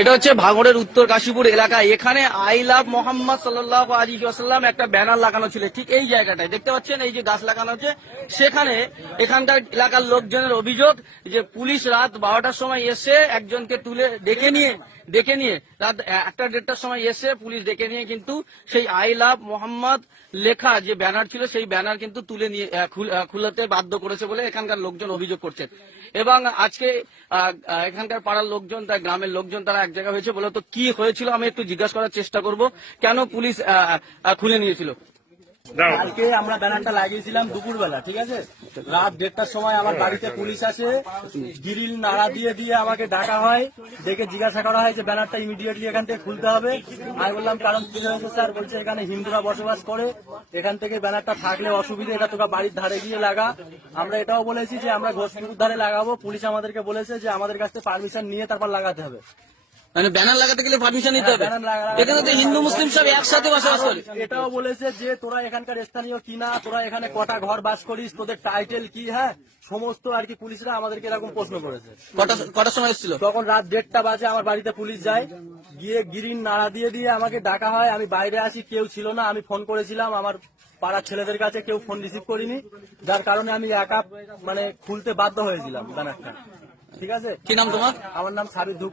এটা হচ্ছে ভাঙড়ের উত্তর কাশীপুর এলাকা। এখানে আই লাভ মোহাম্মদ সাল্লাল্লাহু আলাইহি ওয়াসাল্লাম একটা ব্যানার লাগানো ছিল ঠিক এই জায়গাটায়, দেখতে পাচ্ছেন এই যে গাছ লাগানো হচ্ছে সেখানে। এখানকার এলাকার লোকজনের অভিযোগ যে পুলিশ রাত 12টার সময় এসে একজনকে তুলে ডেকে নিয়ে রাত 1টা-1:30টার সময় এসে পুলিশ ডেকে নিয়ে কিন্তু সেই আই লাভ মোহাম্মদ লেখা যে ব্যানার ছিল সেই ব্যানার কিন্তু তুলে নিয়ে খুলতে বাধ্য করেছে বলে এখানকার লোকজন অভিযোগ করছেন। এবং আজকে এখানকার পাড়ার লোকজন, তার গ্রামের লোকজন তারা এক জায়গা হয়েছে বলে, তো কি হয়েছিল আমি একটু জিজ্ঞাসা করার চেষ্টা করব, কেন পুলিশ খুলে নিয়েছিল। কালকে আমরা ব্যানারটা লাগিয়েছিলাম দুপুরবেলা, ঠিক আছে। রাত 1:30টার সময় আমার বাড়িতে পুলিশ আসে, গ্রিল নাড়া দিয়ে আমাকে ডাকা হয়, ডেকে জিজ্ঞাসা করা হয় যে ব্যানারটা ইমিডিয়েটলি এখান থেকে খুলতে হবে। আমি বললাম কারণ কি হয়েছে স্যার? বলছে এখানে হিন্দুরা বসবাস করে, এখান থেকে ব্যানারটা থাকলে অসুবিধা, এটা তোরা বাড়ির ধারে গিয়ে লাগা। আমরা এটাও বলেছি যে আমরা ঘোষপুকুর ধারে লাগাবো। পুলিশ আমাদেরকে বলেছে যে আমাদের কাছ থেকে পারমিশন নিয়ে তারপর লাগাতে হবে। মানে ব্যানার লাগাতে গেলে পারমিশন নিতে হবে? এখানে তো হিন্দু মুসলিম সব একসাথে বসবাস করে। এটাও বলেছে যে তোরা এখানকার স্থানীয় কিনা, তোরা এখানে কটা ঘর বাস করিস, তোদের টাইটেল কি, হ্যাঁ সমস্ত আর কি পুলিশরা আমাদেরকে এরকম প্রশ্ন করেছে। কটার সময় এসেছিল? তখন রাত 1:30টা বাজে আমার বাড়িতে পুলিশ যায়, গিয়ে গ্রিল নাড়া দিয়ে আমাকে ডাকা হয়। আমি বাইরে আসি, কেউ ছিল না। আমি ফোন করেছিলাম আমার পাড়ার ছেলেদের কাছে, কেউ ফোন রিসিভ করিনি, যার কারণে আমি একা মানে খুলতে বাধ্য হয়েছিলাম ব্যানারটা, ঠিক আছে। কি নাম তোমার? আমার নাম সাবির ধুক।